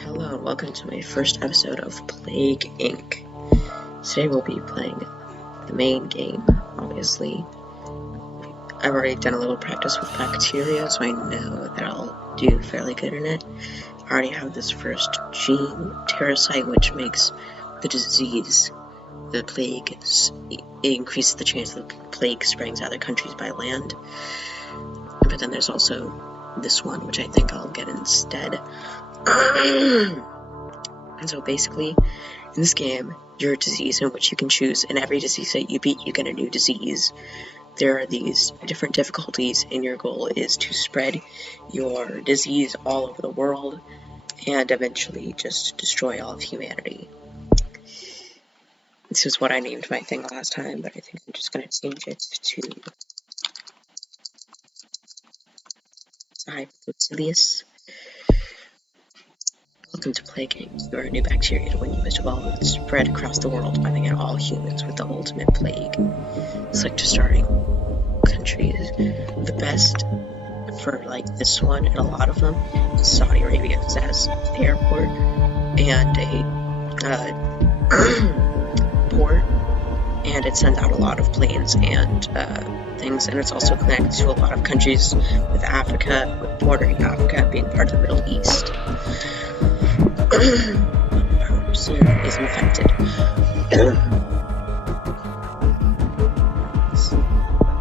Hello and welcome to my first episode of Plague Inc. Today we'll be playing the main game, obviously. I've already done a little practice with bacteria, so I know that I'll do fairly good in it. I already have this first gene, Terrasite, which makes the disease, the plague, it increases the chance of the plague spreading to other countries by land. But then there's also this one, which I think I'll get instead. And so basically, in this game, you're a disease in which you can choose, and every disease that you beat, you get a new disease. There are these different difficulties, and your goal is to spread your disease all over the world, and eventually just destroy all of humanity. This is what I named my thing last time, but I think I'm just going to change it to Hypothelius. Welcome to Plague Inc. You are a new bacteria when you must evolve and spread across the world, wiping out all humans with the ultimate plague. Select your starting countries. The best for this one and a lot of them is Saudi Arabia, because it has an airport and a port, and it sends out a lot of planes and things, and it's also connected to a lot of countries with Africa, with bordering Africa being part of the Middle East. One person is infected.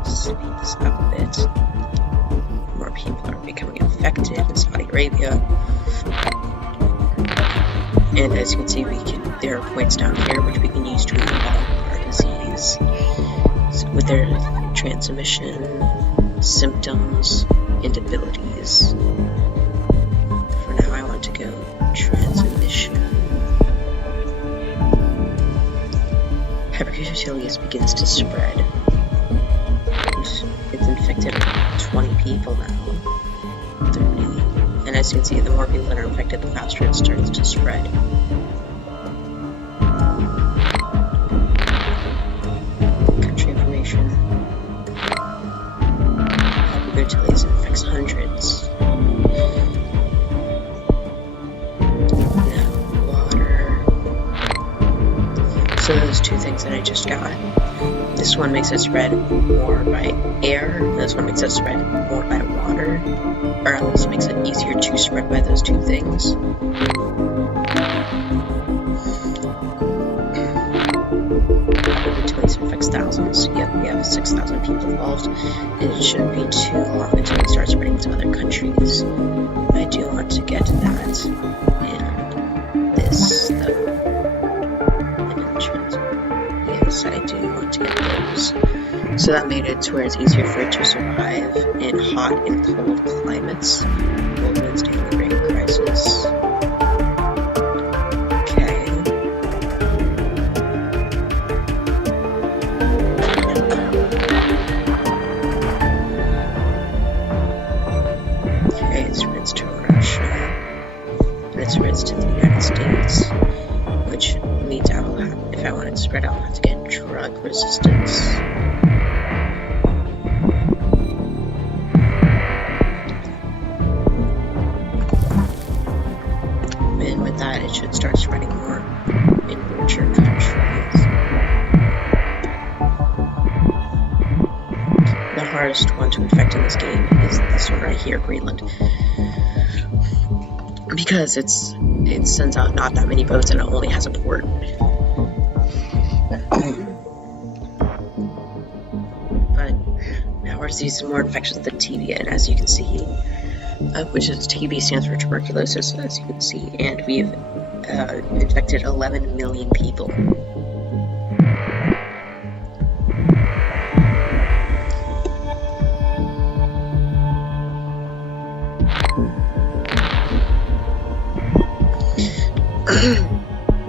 Speed this up a bit. More people are becoming infected in Saudi Arabia. And as you can see, there are points down here which we can use to evolve our disease. So with their transmission, symptoms, and abilities. For now, I want to go transmission. Hypercutaneous begins to spread. It's infected 20 people now. 30. And as you can see, the more people that are infected, the faster it starts to spread. Country information. Hypercutaneous infects hundreds. So those two things that I just got. This one makes it spread more by air, this one makes it spread more by water, or at least makes it easier to spread by those two things. Hyperventilates infects thousands. Yep, we have 6,000 people involved. It shouldn't be too long until it starts spreading to other countries. I do want to get to that. And this, though. Yes, I do want to get those. So that made it to where it's easier for it to survive in hot and cold climates. Goldman's daily rate crisis. Okay. Okay, it spreads to Russia. And it spreads to the United States. Which means I will have, if I want it to spread, I'll have to get drug resistance. And with that, it should start spreading more in richer countries. The hardest one to infect in this game is this one right here, Greenland. Because it sends out not that many boats and it only has a port. But now we're seeing some more infections than TB, and as you can see, which is TB stands for tuberculosis, as you can see, and we've infected 11 million people.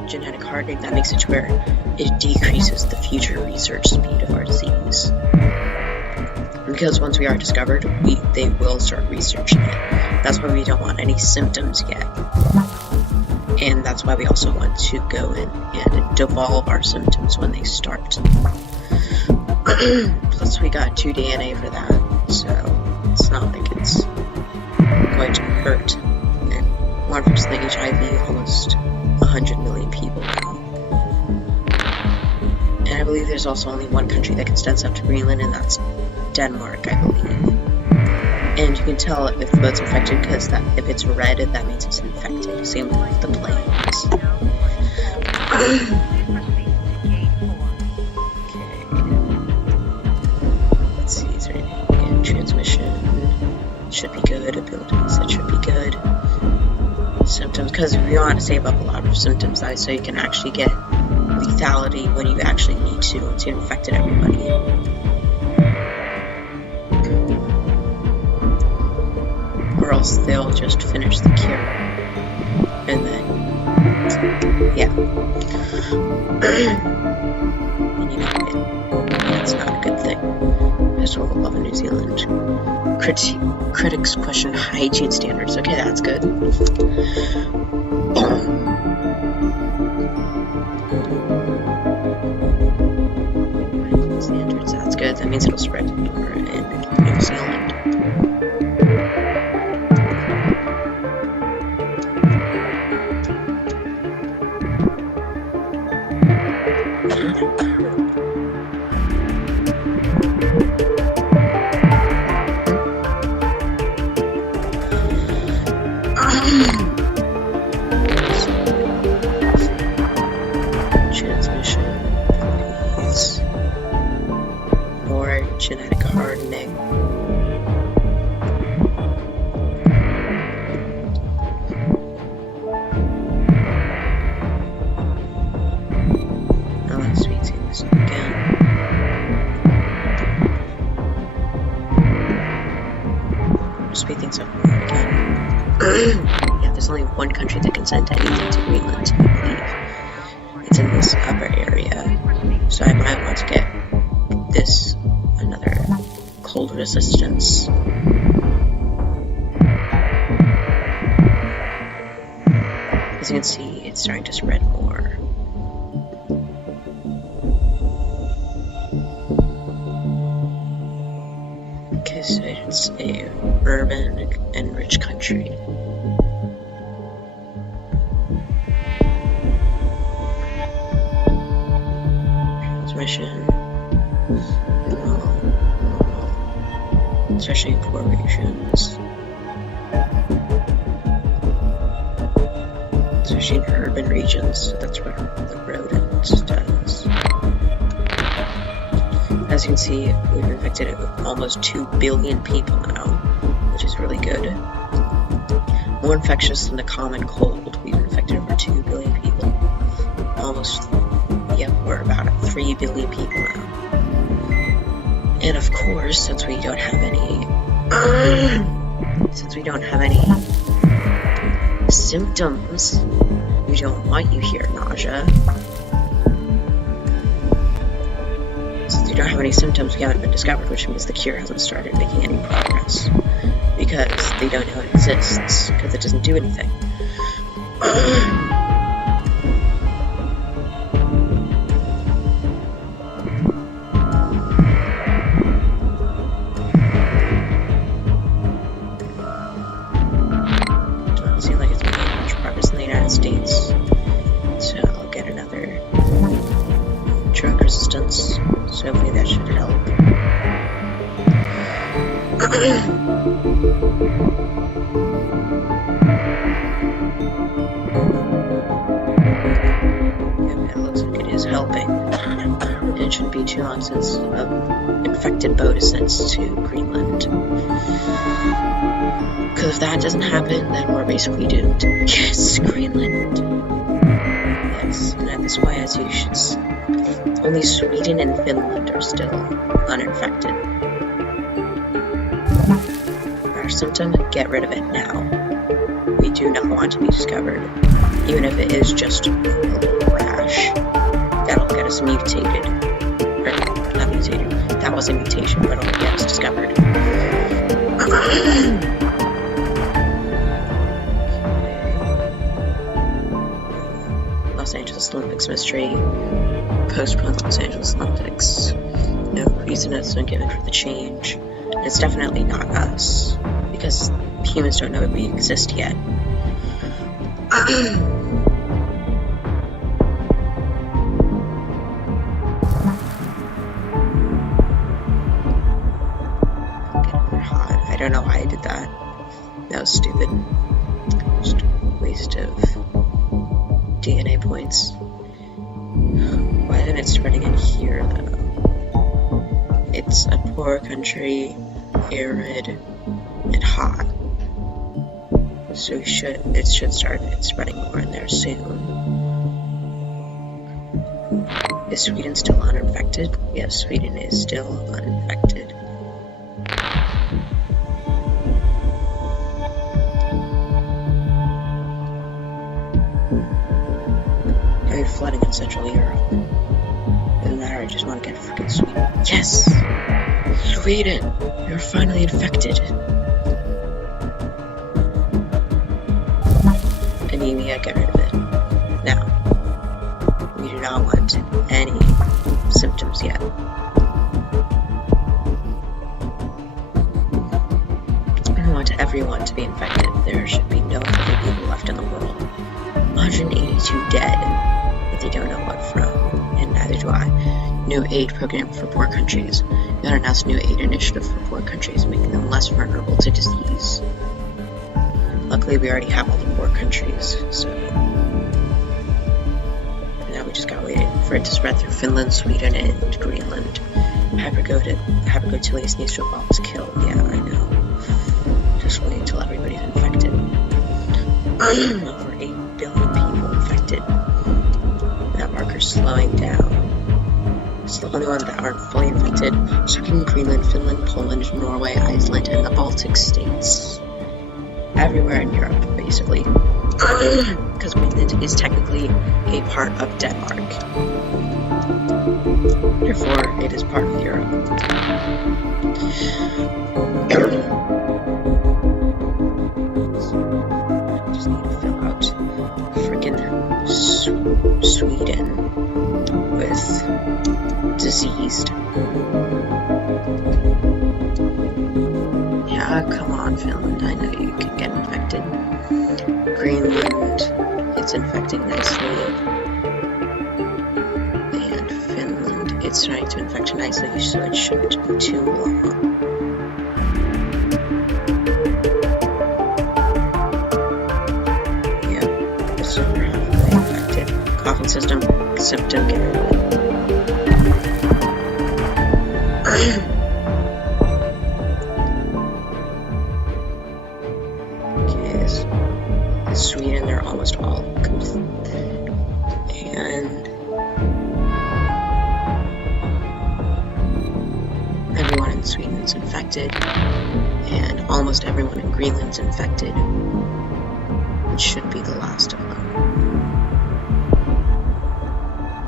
Genetic hardening, that makes it to where it decreases the future research speed of our disease. Because once we are discovered, they will start researching it. That's why we don't want any symptoms yet. And that's why we also want to go in and devolve our symptoms when they start. Plus we got 2 DNA for that, so it's not like it's going to hurt. And 1 for unfortunately, HIV almost 100 million people now. And I believe there's also only one country that can stand up to Greenland, and that's Denmark, I believe. And you can tell if the boat's infected because if it's red, that means it's infected. Same with the planes. Okay. Let's see, is there any transmission? Should be good. Abilities, that should be good. Symptoms, because we want to save up a lot of symptoms so you can actually get lethality when you actually need to once you've infected everybody. Or else they'll just finish the cure. And then, yeah. And you know, that's not a good thing. That's what we love in New Zealand. Critics question hygiene standards. Okay, that's good. Hygiene standards, that's good. That means it'll spread more in New Zealand. Transmission, please. More genetic hardening. Oh, let's speed things up again. Speed things up more again. Yeah, there's only one country that can send anything to Greenland, I believe. It's in this upper area, so I might want to get this another cold resistance. As you can see, it's starting to spread more. Okay, so it's a urban and rich country. Transmission, especially in poor regions, especially in urban regions. So that's where the rodent does. As you can see, we've infected almost 2 billion people now, which is really good. More infectious than the common cold. We've infected over 2 billion people. Almost, yeah, we're about 3 billion people now. And of course, since we don't have any symptoms, we don't want you here, nausea. Since you don't have any symptoms, we haven't been discovered, which means the cure hasn't started making any progress. Because they don't know it exists, because it doesn't do anything. Doesn't seem like it's making much progress in the United States. So I'll get another drug resistance. So hopefully that should help. It looks like it is helping. It shouldn't be too long since an infected boat is sent to Greenland. Because if that doesn't happen, then we're basically doomed. Yes, Greenland! Yes, and at this point, as you should see, only Sweden and Finland are still uninfected. Our symptom, get rid of it now. We do not want to be discovered, even if it is just a little rash. That'll get us mutated. Or, not mutated. That was a mutation, but it'll get us discovered. Los Angeles Olympics mystery. Postpone Los Angeles Olympics. No reason has been given for the change. And it's definitely not us, because humans don't know that we exist yet. Getting hot. I don't know why I did that. That was stupid. Just a waste of DNA points. Why isn't it spreading in here, though? It's a poor country, arid, and hot. So it should start spreading more in there soon. Is Sweden still uninfected? Yes, Sweden is still uninfected. Heavy flooding in Central Europe. Doesn't matter, I just want to get freaking Sweden. Yes! Sweden! You're finally infected. Anemia, get rid of it. Now, we do not want any symptoms yet. I want everyone to be infected. There should be no healthy people left in the world. 182 dead, but they don't know what from, and neither do I. New aid program for poor countries. We announced new aid initiative for poor countries, making them less vulnerable to disease. Luckily, we already have all the poor countries, so now we just gotta wait for it to spread through Finland, Sweden, and Greenland. Hypergotilius needs to evolve its kill. Yeah, I know. Just wait until everybody's infected. Over 8 billion people infected. That marker's slowing down. It's the only ones that aren't fully infected. Sweden, Greenland, Finland, Poland, Norway, Iceland, and the Baltic states. Everywhere in Europe, basically. Because Greenland is technically a part of Denmark. Therefore, it is part of Europe. Just need to fill out freaking Sweden with diseased. Yeah, come on, Finland. I know you can get infected. Greenland, it's infecting nicely. And Finland, it's starting to infect nicely, so it shouldn't be too long. Yeah, it's super heavily infected. Coughing system, except don't get rid of it. Sweden, they're almost all complete. And everyone in Sweden's infected, and almost everyone in Greenland's infected, which should be the last of them.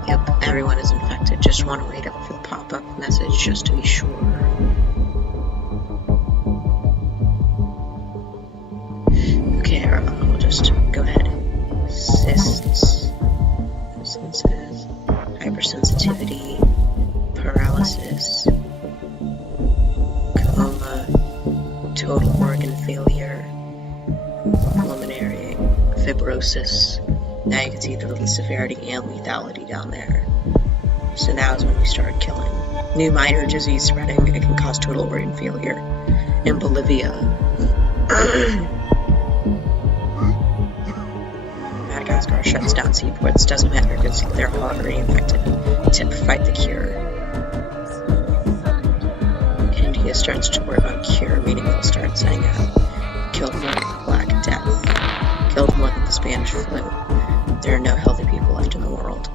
Yep, everyone is infected. Just want to wait up for the pop-up message just to be sure. Okay, we'll just go ahead. Cysts, instances, hypersensitivity, paralysis, coma, total organ failure, pulmonary fibrosis. Now you can see the severity and lethality down there. So now is when we start killing. New minor disease spreading, it can cause total organ failure. In Bolivia, Madagascar shuts down seaports, doesn't matter because they're already infected. Tip, fight the cure. India starts to work on cure, meaning they'll start saying killed more than the Black Death, killed more than the Spanish flu. There are no healthy people left in the world.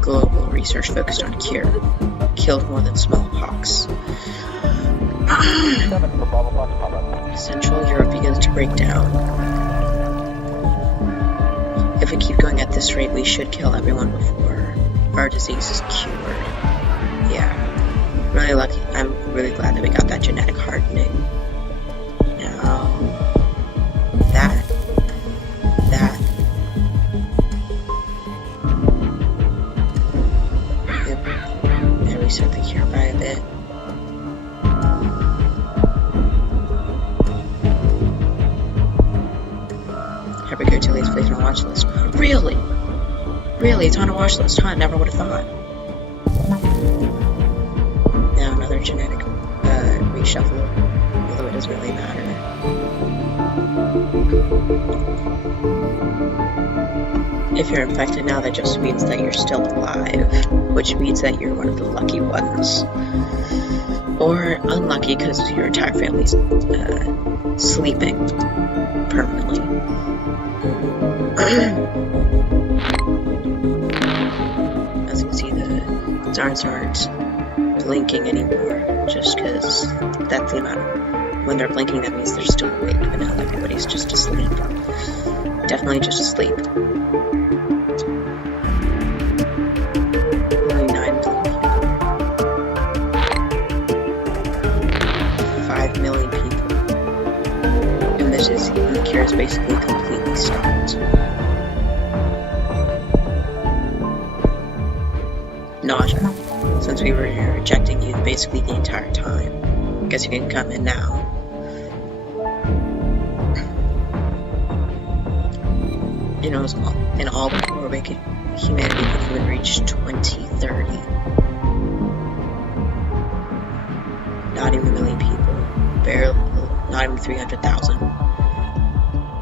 Global research focused on cure, killed more than smallpox. Central Europe begins to break down. If we keep going at this rate, we should kill everyone before our disease is cured. Yeah, really lucky. I'm really glad that we got that genetic hardening. Now, that. Yep, and reset the cure by a bit. Hypercurious placed on a watch list. Really? Really? It's on a watch list, huh? I never would have thought. Now another genetic reshuffle, although it doesn't really matter. If you're infected now, that just means that you're still alive, which means that you're one of the lucky ones. Or unlucky because your entire family's sleeping permanently. As you can see, the Zards aren't blinking anymore, just because that's the amount of... When they're blinking, that means they're still awake, but now everybody's just asleep. Definitely just asleep. Only 9 million people. 5 million people. And this is, the cure is basically completely stopped. Nausea. Since we were rejecting you basically the entire time. I guess you can come in now. You know, in all but humanity would reach 2030. Not even a million people. Barely, not even 300,000.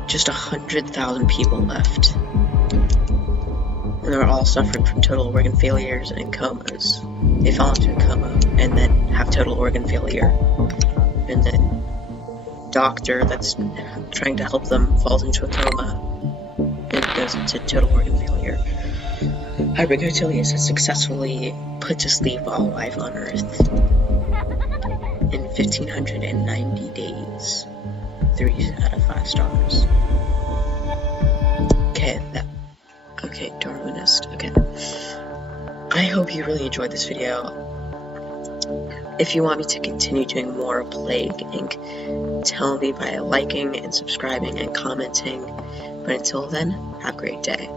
Just 100,000 people left. And they're all suffering from total organ failures and comas. They fall into a coma and then have total organ failure. And then doctor that's trying to help them falls into a coma and goes into total organ failure. Hypercurious has successfully put to sleep all life on Earth in 1,590 days. 3 out of 5 stars. Okay, Darwinist. Okay. I hope you really enjoyed this video. If you want me to continue doing more Plague Inc., tell me by liking and subscribing and commenting. But until then, have a great day.